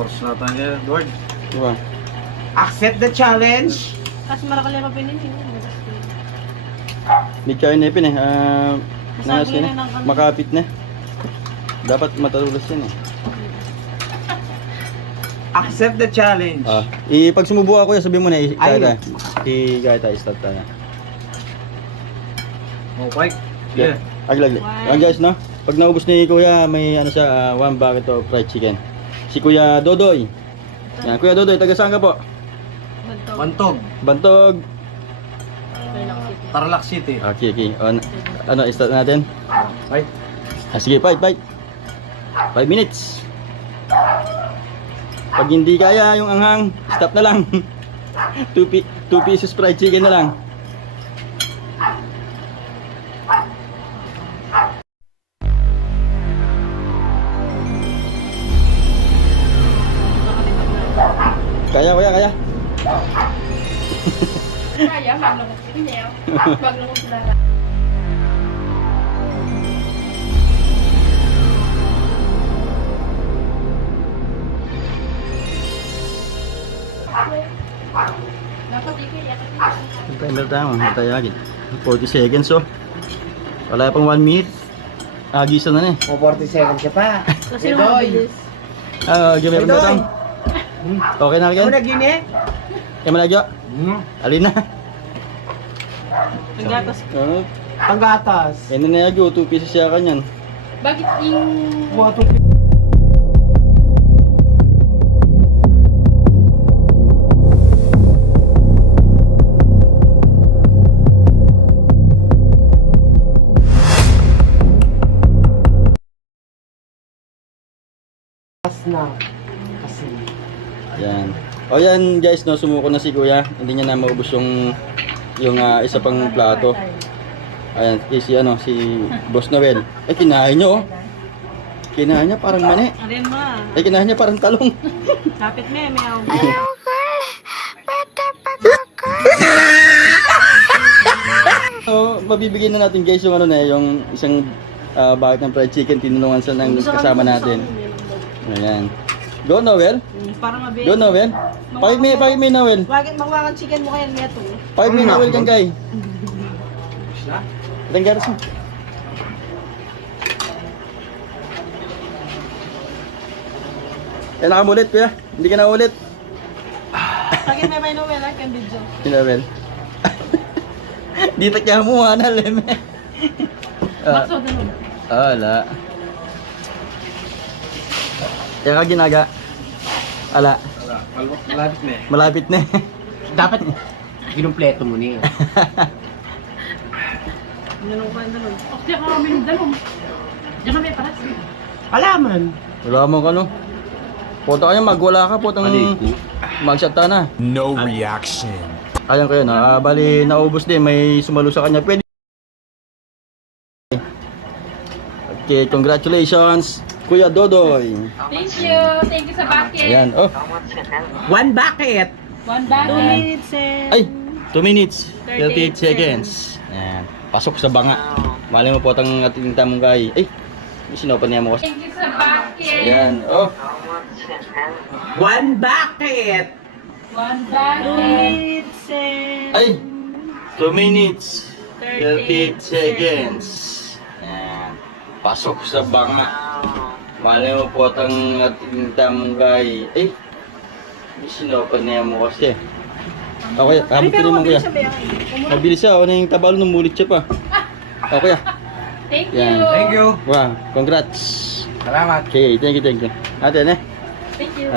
Force na tayo, Lord. Diba? Accept the challenge. Kasi marakali pa pinili. Hindi kaya inipin eh. Nangas Sabi yan eh. na ng ano. Makapit na. Dapat matalulas yan eh. Accept the challenge. Pag sumubukan ko yan, sabi mo na, kaya Ay. tayo. Kaya tayo, start tayo. Okay. Yeah. Aglag. Yan guys, no? Pag naubos ni Kuya, may ano siya, one bucket of fried chicken. Si Kuya Dodoy. Yan, Kuya Dodoy, taga saan ka po? Bantog. Bantog. Tarlac City. Okay. Ano, start natin? Right. Sige, fight. 5 minutes. Pag hindi kaya yung anghang, stop na lang. 2 pieces fried chicken na lang. Kaya. Kaya, maglungkot sila. Maglungkot sila. Dapat ikay, Timer tayo, matayagin. 40 seconds oh. Wala pang 1 minute. Gisa na eh. 40 seconds ka pa. Kasi Doy. Meron na tang. Okay na Ano again? na gini? Malagyo? Alin na? Ang gatas. Ang gatas. Yan na nagyo, 2 pieces siya kanyan. Bakit yung... na. Kasi. Yan. O yan guys, no, sumuko na si Kuya. Hindi niya na maubos yung isa pang plato. Ayan, si Boss Noel. Kinain niyo oh. Kinain niya parang mani. Alin mo? Kinain niya parang talong. Kapit na eh, may awag. Mabibigyan na natin guys yung yung isang bucket ng fried chicken tinulungan sa ng kasama natin. Ayan. Go Noel. Para mabilis. Go Noel. Pakit may Noel. Bakit mangwakan chicken mo kaya neto? Pakit may Noel kang kay. Ilang garas mo? Nakamulit kuya. Hindi ka na ulit. Bakit may Noel ha? Kan video. Si Noel. Di takya mo na leme. Bakso din mo. Wala. Kaya ka ginaga. Ala. Malapit na eh. Malapit na. Dapat ginumpleto mo niya. Minulong ko ang dalong. Diyan ka kami ng dalong. Diyan kami paras. Alaman. Wala mo ka no. Puto kanya magwala ka putang mag-shot na. No reaction. Ayan kayo na. Bali naubos din, may sumalo sa kanya. Pwede. Okay, congratulations Kuya Dodoy. Thank you. Thank you sa bucket. Ayan, oh. 1 bucket. 1 bucket. 2 minutes and... Ay, 2 minutes, 38 38 seconds. Ayan, pasok sa banga. Mali mo po ang ating tamong gay. Ay, sinopan niya mo kasi. Thank you sa bucket. Ayan, oh. 1 bucket. 1 bucket. 2 minutes and... Ay, 2 minutes, 38 seconds. Ayan, pasok sa banga. Mali mo po ang ating tamong gay. Ay, sinopan niya mo kasi. Okay, habit ko naman kuya. Mabilis siya, ano yung tabalo nung mulit siya pa. Okay ah. Thank Yan. you. Thank you. Wow, congrats. Salamat. Okay, thank you. Ate, ne? Thank you.